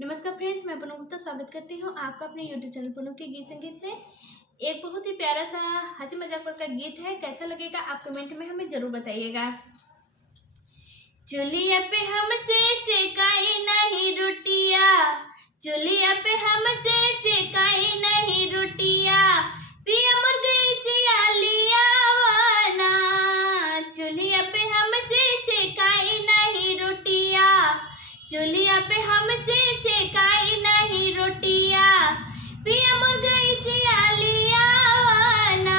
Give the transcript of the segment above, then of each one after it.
नमस्कार फ्रेंड्स, मैं पूनम गुप्ता स्वागत करती हूँ आपका अपने यूट्यूब चैनल पूनम के गीत संगीत में। एक बहुत ही प्यारा सा हंसी मजाक पर का गीत है, कैसा लगेगा आप कमेंट में हमें जरूर बताइएगा। चुलिया पे हमसे सेकाई नहीं रोटिया, चुलिया पे हमसे सेकाई नहीं रोटिया, पिया मर गई सियालिया वाना। चुलिया पे हमसे सेकाई नहीं रोटिया, चुलिया पे हमसे सेकाई नहीं रोटिया, पिया मर गई सियालिया वाना,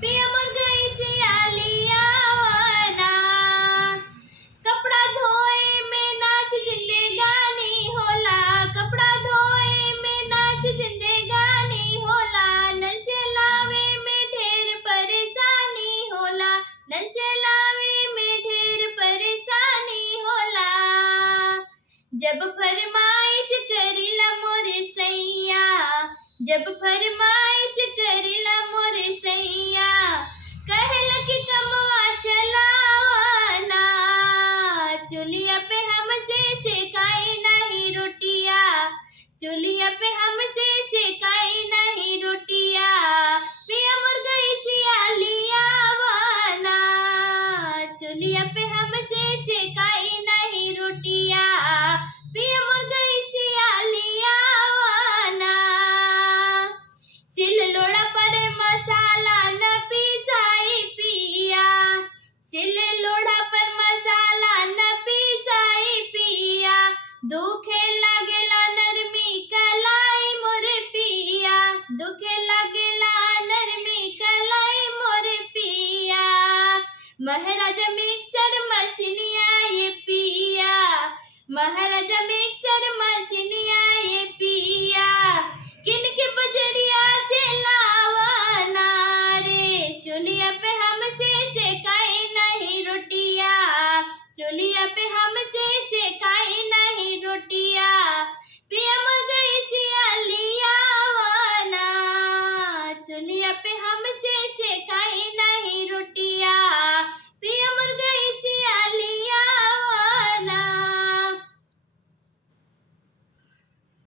पिया मर गई सियालिया वाना। कपड़ा धोए में नाच जिंदगानी होला, कपड़ा धोए में नाच जिंदगानी होला, नल चलावे में ढेर परेशानी होला, नल चलावे में ढेर परेशानी होला। जब फरमाइश करिला मोरे सैया, जब फरमाइश करिला मोरे सैया, कहला कि कमवा चलावाना। चुलिया पे हमसे सेकाई नहीं रोटिया, चुलिया पे हमसे सेकाई नहीं रोटिया, पिया मर गई सियालिया वाना। चुलिया पे हमसे सेकाई नहीं रोटिया, पिया मर गई सियालिया वाना। सिल लोड़ा पर मसाला न पिसाई पिया, सिल लोड़ा पर मसाला न पिसाई पिया, दुखे लागेला नरमी कलाई मोरे पिया, दुखे लागेला नरमी कलाई मोरे पिया। महाराजा मिक्सर मशीनिया ये पिया, महाराजा मिक्सर